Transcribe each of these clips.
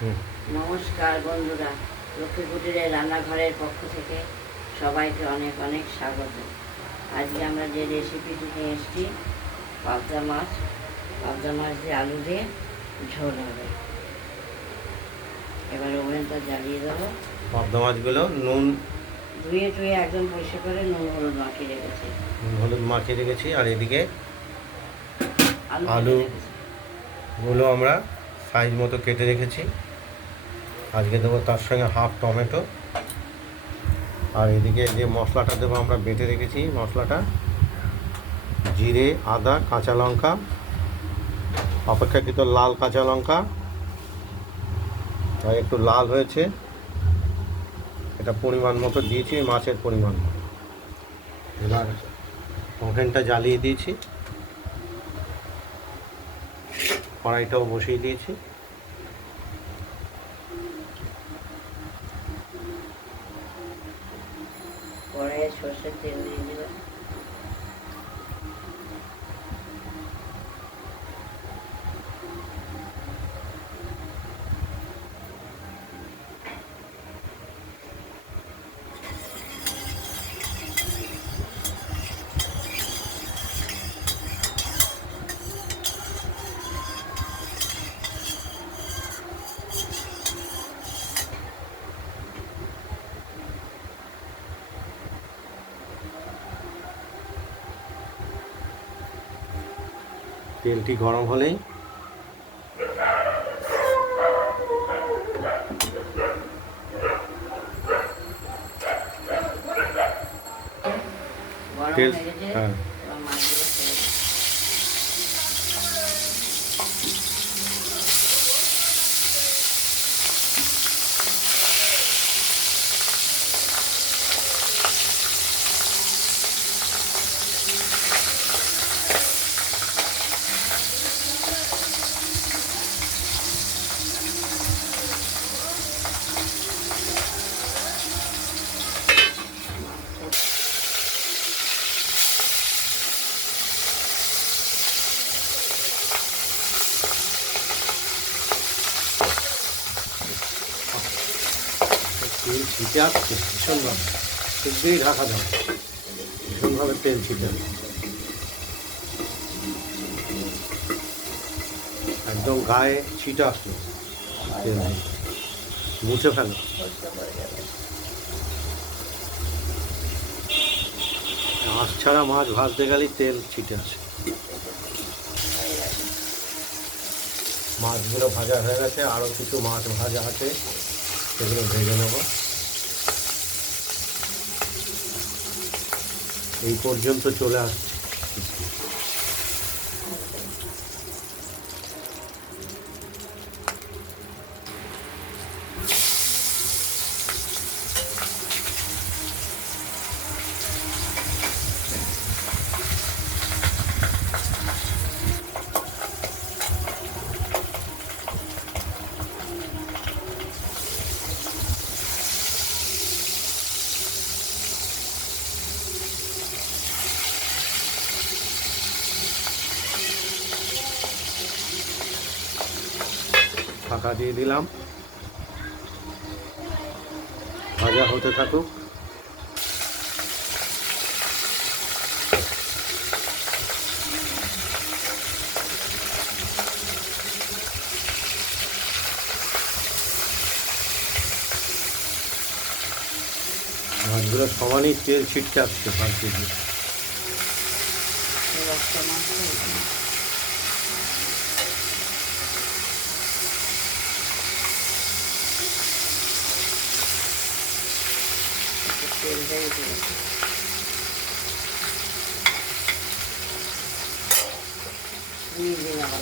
নমস্কার বন্ধুরা, লক্ষ্মী কুটিরের রান্নাঘরের পক্ষ থেকে সবাইকে অনেক অনেক স্বাগত। আজকে আমরা যে রেসিপিটি নিয়ে এসেছি, পাবদা মাছ দিয়ে আলু দিয়ে ঝোল হবে। এবার ওভেনটা জ্বালিয়ে দেবো। পাবদা মাছগুলো নুন ধুয়ে টুয়ে একদম পরিষ্কার করে নুন হলুদ মাখিয়ে রেখেছি। আর এদিকে আলুগুলো আমরা সাইজ মতো কেটে রেখেছি। আজকে দেবো তার সঙ্গে হাফ টমেটো। আর এদিকে যে মশলাটা দেবো আমরা বেটে রেখেছি, মশলাটা জিরে, আদা, কাঁচা লঙ্কা, অপেক্ষাকৃত লাল কাঁচা লঙ্কা, একটু লাল হয়েছে, এটা পরিমাণ মতো দিয়েছি, মাছের পরিমাণ মতো। এবার ওভেনটা জ্বালিয়ে দিয়েছি, কড়াইটাও বসিয়ে দিয়েছি। কড়াইয়ে সর্ষের তেল দিয়ে দিলাম। তেলটি গরম হলেই তেল তেল ছিটে আসছে ভীষণভাবে, শুদ্ধই ঢাকা দাও, ভীষণভাবে তেল ছিটে আসছে, একদম গায়ে ছিটে আসলো তেল, মুছে ফেলো। আঁশ ছাড়া মাছ ভাজতে গেলেই তেল ছিটে আসে। মাছগুলো ভাজা হয়ে গেছে, আরও কিছু মাছ ভাজা আছে, সেগুলো ভেজে নেব। এই পর্যন্ত চলে আসছে। ঢাকা দিয়ে দিলাম, ভাজা হতে থাকুক। মাছগুলো সমানই তেল ছিটতে আসছে ভাজতে দিয়ে। তেলটাই দিয়ে দিলাম।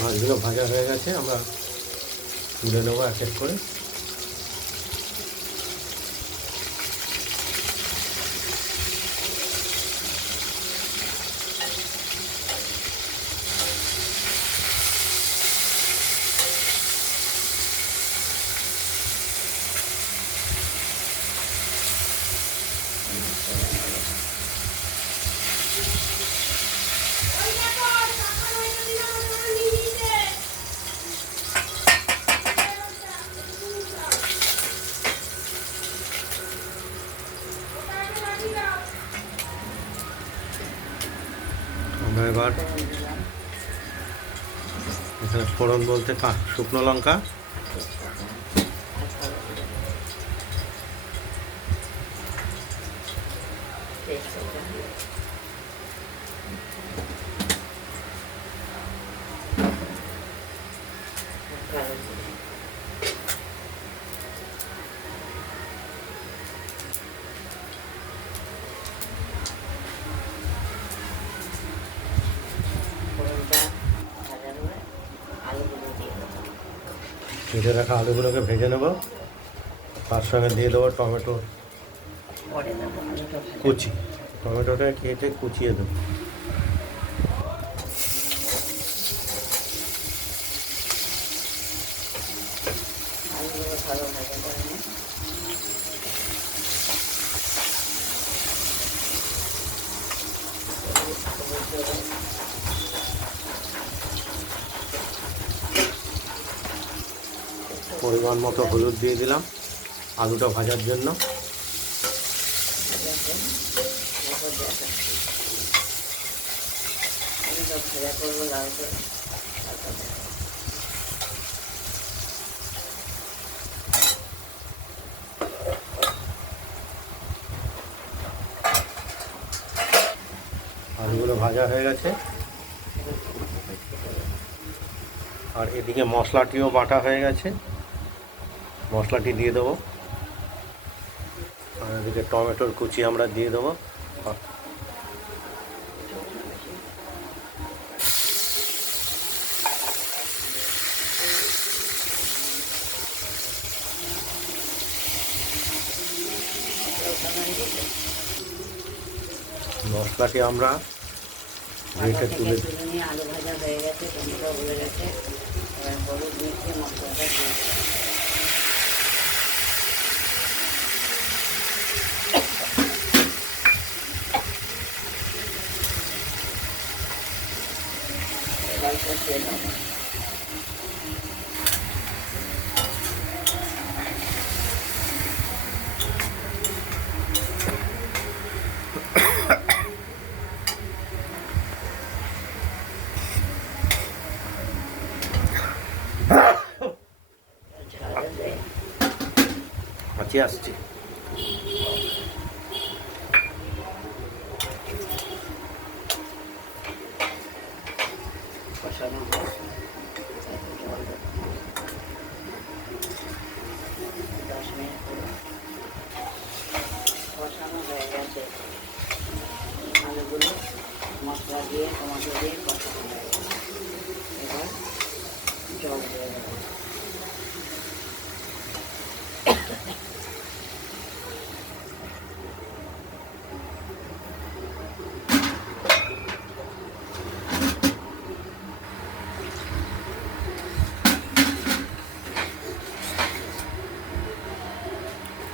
মাছগুলো ভাজা হয়ে গেছে, আমরা তুলে নেবো এক এক করে। এবার ফোড়ন দিলাম, এখানে ফোড়ন বলতে শুকনো লঙ্কা, তেজপাতা আর কালো জিরে, তেজপাতা, কালো জিরে, ফোড়নটা ভাজা হলে আলুগুলো দিয়ে দেবো, কেটে রাখা আলুগুলোকে ভেজে নেব। তার সঙ্গে দিয়ে দেবো টমেটো পরে দেবো আলুটা ভাজা, কুচি, টমেটোটা কেটে কুচিয়ে দেবো। আলুগুলো ভালো ভাজা করে নিই। হলুদ দেবো, পরিমাণ মতো হলুদ দিয়ে দিলাম আলুটা ভাজার জন্য। আমি সব ভাজা করবো লাল করে, তারপর দেবো। আলুগুলো ভাজা হয়ে গেছে, আর এদিকে মশলাটিও বাটা হয়ে গেছে, মশলাটি দিয়ে দেবো। আর এদিকে টমেটোর কুচি আমরা দিয়ে দেবো। মশলাটি আমরা রেখে তুলে তুলে নিয়ে আলু ভাজা হয়ে গেছে, টমেটো গলে গেছে, এবার হলুদ মিশিয়ে মশলাটা দিয়ে দিলাম। এবার কষিয়ে নেবো। ঝাল দেয়, কাছে আসছে। কষানো হোক, তারপর জল দেবো। 10 মিনিট পুরো কষানো হয়ে গেছে, আলুগুলো মশলা দিয়ে টমেটো দিয়ে কষানো হয়ে গেছে। এবার জল দিয়ে দেবো।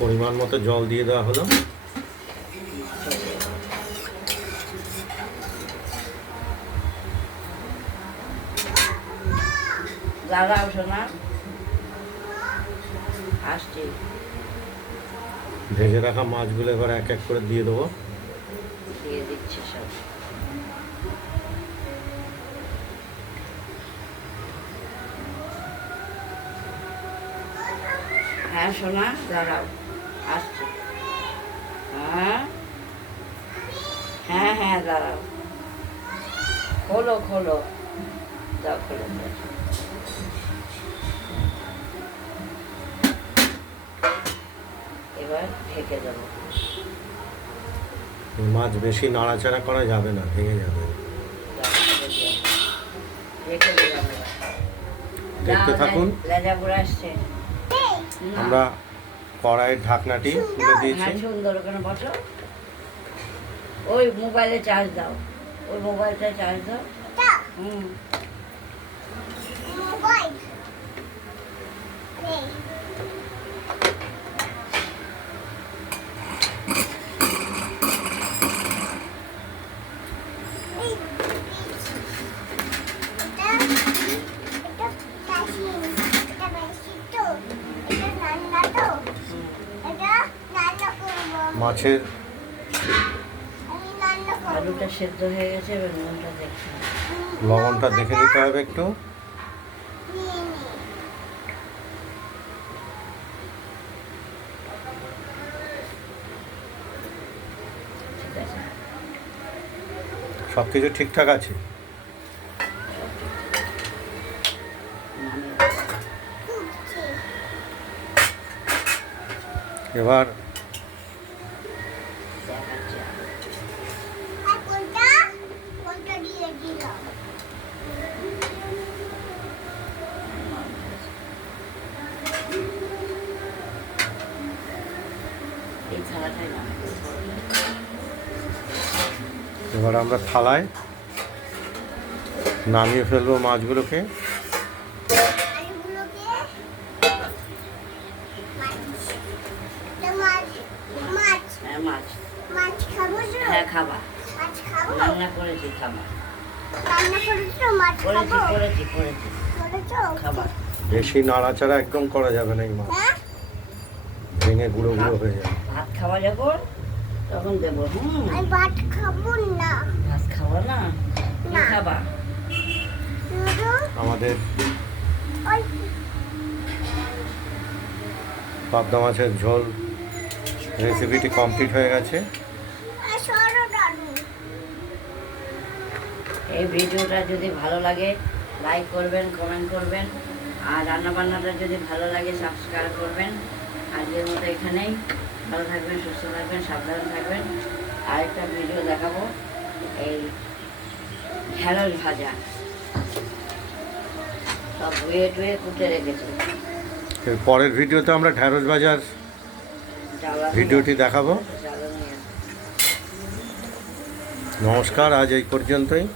পরিমাণ মতো জল দিয়ে দেওয়া হলো। দাঁড়াও শোনা, আসছি। ভেজে রাখা মাছগুলো এবার এক এক করে দিয়ে দেবো। দিয়ে দিচ্ছি সব। হ্যাঁ সোনা, দাঁড়াও, আসছি। হ্যাঁ হ্যাঁ হ্যাঁ দাঁড়াও, খোলো খোলো, যাও খোলো। এবার ঢেকে দেবো। মাছ বেশি নাড়াচাড়া করা যাবে না, ভেঙে যাবে। রেখে দিলাম এবার। দেখতে থাকুন। লেজা বুড়ে আসছে। আমরা কড়াইয়ের ঢাকনাটি তুলে দিয়েছি। হ্যাঁ সুন্দর, ওখানে বসো। ওই মোবাইলে চার্জ দাও, ওই মোবাইলটা চার্জ দাও। হুম, মাছের আলুটা সেদ্ধ হয়ে গেছে, এবার নুনটা দেখছি। লবণটা দেখে নিতে হবে একটু। ঠিক আছে, সব কিছু ঠিকঠাক আছে। এবার দেখাচ্ছি আলু। এই থালাটাই না, এবার আমরা থালায় নামিয়ে ফেলবো মাছগুলোকে। হ্যাঁ মাছ, হ্যাঁ খাবা, রান্না করেছি খাবা, করেছি খাবা। বেশি নাড়াচাড়া একদম করা যাবে না, এই মাছ ভেঙে গুঁড়ো গুঁড়ো হয়ে যাবে। ভাত খাওয়া যখন তখন দেবো। ভাত খাবো না। ভাত খাবো না, কি না। খাবা? আমাদের পাবদা মাছের ঝোল রেসিপিটি কমপ্লিট হয়ে গেছে। এই ভিডিওটা যদি ভালো লাগে লাইক করবেন, কমেন্ট করবেন, আর রান্নাবান্নাটা যদি ভালো লাগে সাবস্ক্রাইব করবেন। আজকের মতো এখানেই, ভালো থাকবেন, সুস্থ থাকবেন, সাবধানে থাকবেন। আরেকটা ভিডিও দেখাবো, এই ঢেঁড়স ভাজা সব ধুয়ে টুয়ে কুটে রেখেছি। এর পরের ভিডিওতে আমরা ঢ্যাঁড়স ভাজার জ্বালানি ভিডিওটি দেখাবো। জ্বালানি আছে। নমস্কার, আজ এই পর্যন্তই।